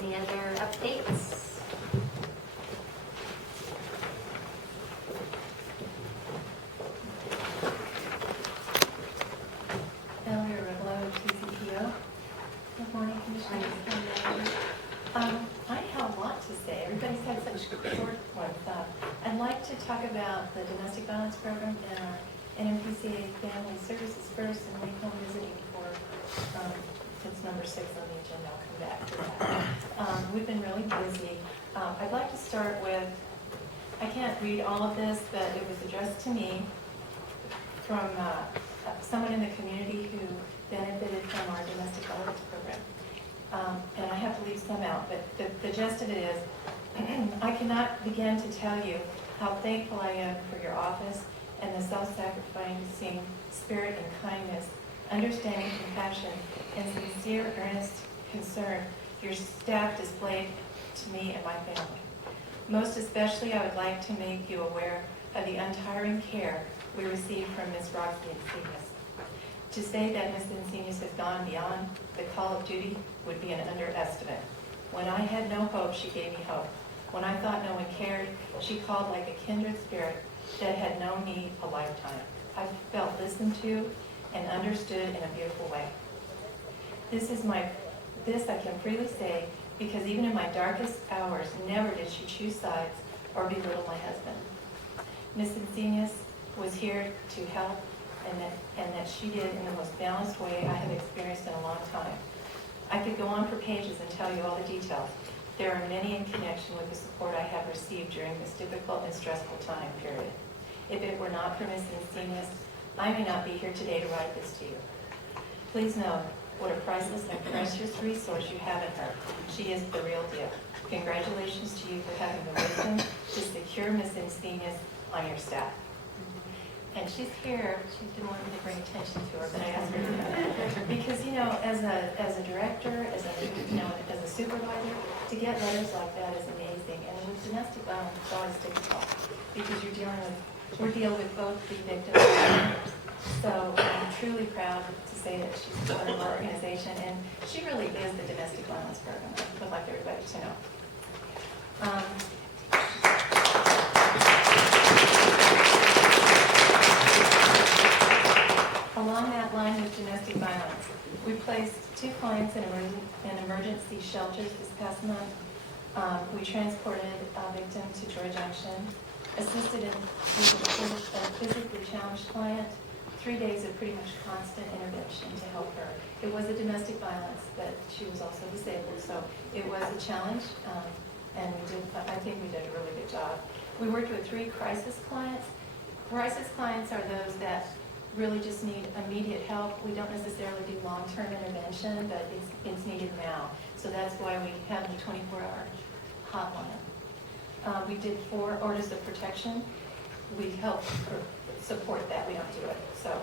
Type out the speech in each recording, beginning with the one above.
Any other updates? Valerie, Arevelo, TCPO. Good morning, Commissioners. I have a lot to say. Everybody's had such short ones. I'd like to talk about the domestic violence program and our NMPCA family services first, and leave home visiting for, since number 6 on the agenda. I'll come back to that. We've been really busy. I'd like to start with, I can't read all of this, but it was addressed to me from someone in the community who benefited from our domestic violence program. And I have to leave some out, but the gist of it is, I cannot begin to tell you how thankful I am for your office and the self-sacrificing spirit and kindness, understanding, compassion, and sincere, earnest concern your staff displayed to me and my family. Most especially, I would like to make you aware of the untiring care we received from Ms. Roxy Encinas. To say that Ms. Encinas has gone beyond the call of duty would be an underestimate. When I had no hope, she gave me hope. When I thought no one cared, she called like a kindred spirit that had known me a lifetime. I felt listened to and understood in a beautiful way. This I can freely say because even in my darkest hours, never did she choose sides or belittle my husband. Ms. Encinas was here to help, and that she did in the most balanced way I have experienced in a long time. I could go on for pages and tell you all the details. There are many in connection with the support I have received during this difficult and stressful time period. If it were not for Ms. Encinas, I may not be here today to write this to you. Please know what a priceless and precious resource you have in her. She is the real deal. Congratulations to you for having the wisdom to secure Ms. Encinas on your staff. And she's here. She didn't want me to bring attention to her, but I asked her to come. Because, you know, as a director, as a supervisor, to get letters like that is amazing. And with domestic violence, it's always difficult because we're dealing with both the victims and the offenders. So I'm truly proud to say that she's part of our organization, and she really is the domestic violence program. I would like everybody to know. Along that line with domestic violence, we placed 2 clients in emergency shelters this past month. We transported a victim to Troy Junction, assisted with a physically challenged client, 3 days of pretty much constant intervention to help her. It was a domestic violence, but she was also disabled, so it was a challenge, and I think we did a really good job. We worked with 3 crisis clients. Crisis clients are those that really just need immediate help. We don't necessarily do long-term intervention, but it's needed now. So that's why we have the 24-hour hotline. We did 4 orders of protection. We help support that. We don't do it. So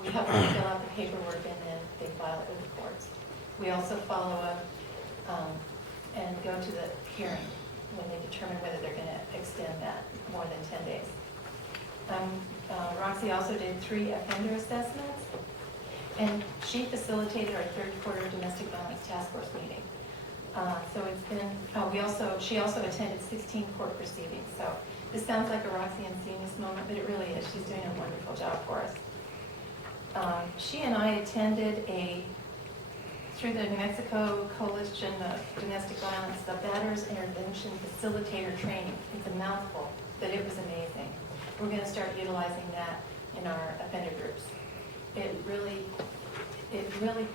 we help them fill out the paperwork, and then they file it with the courts. We also follow up and go to the hearing when they determine whether they're going to extend that more than 10 days. Roxy also did 3 offender assessments, and she facilitated our 3rd quarter domestic violence task force meeting. So it's been, she also attended 16 court proceedings. So this sounds like a Roxy Encinas moment, but it really is. She's doing a wonderful job for us. She and I attended through the New Mexico Coalition of Domestic Violence, the Batters Intervention Facilitator Training. It's a mouthful, but it was amazing. We're going to start utilizing that in our offender groups. It really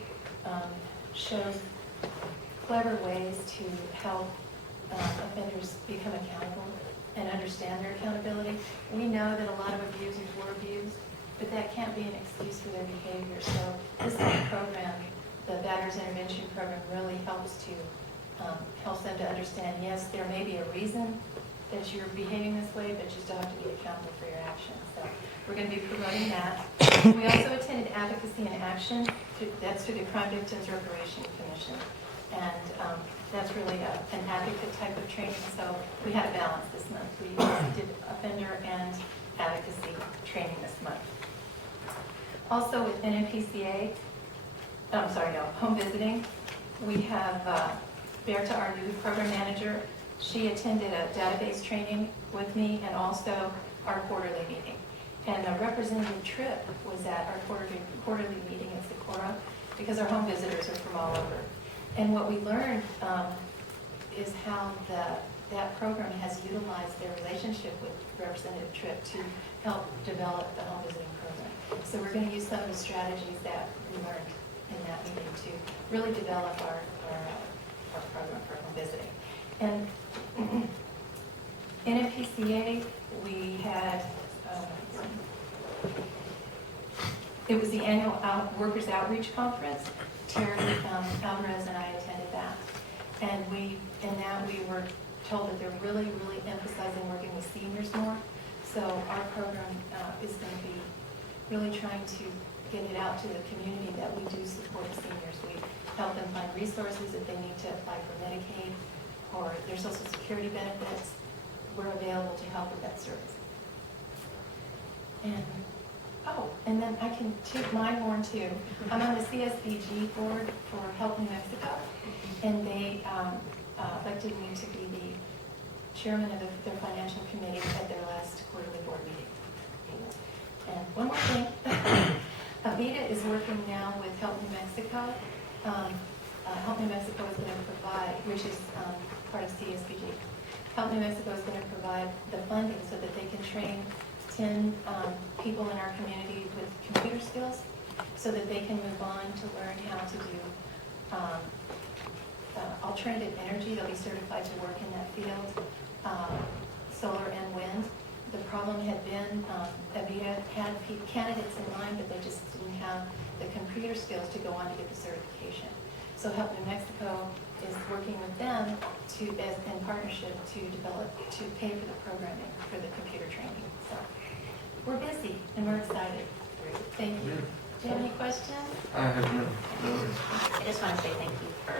shows clever ways to help offenders become accountable and understand their accountability. We know that a lot of abusers were abused, but that can't be an excuse for their behavior. So this program, the Batters Intervention Program, really helps them to understand, yes, there may be a reason that you're behaving this way, but you still have to be accountable for your actions. So we're going to be promoting that. We also attended Advocacy in Action. That's through the Crime Victims Reparation Commission. And that's really an advocate type of training. So we had a balance this month. We did offender and advocacy training this month. Also with NMPCA, home visiting, we have Berta, our new program manager, she attended a database training with me and also our quarterly meeting. And a representative Tripp was at our quarterly meeting at Socorro because our home visitors are from all over. And what we learned is how that program has utilized their relationship with Representative Tripp to help develop the home visiting program. So we're going to use some of the strategies that we learned in that meeting to really develop our program for home visiting. And in NMPCA, we had, it was the annual Workers Outreach Conference. Terry Alvarez and I attended that. And in that we were told that they're really, really emphasizing working with seniors more. So our program is going to be really trying to get it out to the community that we do support seniors. We help them find resources if they need to apply for Medicaid or their Social Security benefits. We're available to help with that service. And then I can toot my horn too. I'm on the CSBG board for Help New Mexico, and they elected me to be the chairman of their financial committee at their last quarterly board meeting. And one more thing, Avita is working now with Help New Mexico. Help New Mexico is going to provide, which is part of CSBG. Help New Mexico is going to provide the funding so that they can train 10 people in our community with computer skills so that they can move on to learn how to do alternative energy. They'll be certified to work in that field, solar and wind. The problem had been Avita had candidates in mind, but they just didn't have the computer skills to go on to get the certification. So Help New Mexico is working with them in partnership to pay for the programming for the computer training. So we're busy and we're excited. Thank you. Do you have any questions? I have none. I just want to say thank you for